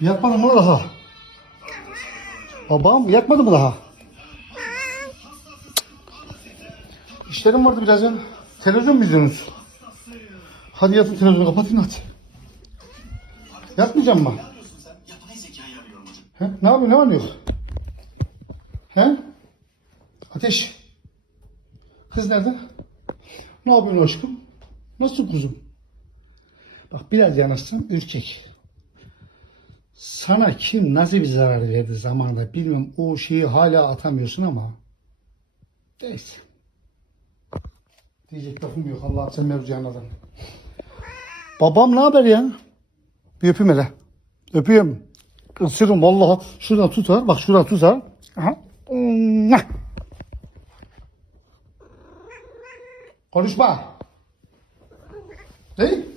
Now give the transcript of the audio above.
Yatmadın mı daha? Babam yatmadı mı daha? İşlerim vardı biraz ya. Televizyon mu izliyorsunuz? Hadi yatın televizyonu kapatın hadi. Yatmayacağım mı? He? Ne yapıyorsun? Ne yok? He? Ateş. Kız nerede? Ne yapıyorsun aşkım? Nasıl kuzum? Bak biraz yanaşsam ürkek. Sana kim nasıl bir zarar verdi zamanında bilmem o şeyi hala atamıyorsun ama neyse. Diyecek lafım yok Allah sen mevzuyanladan. Babam ne haber ya? Bir öpeyim hele. Öpüyorum. Isırırım vallahi. Şuradan tutar. Bak şuradan tutar. Aha. Konuşma. Ne?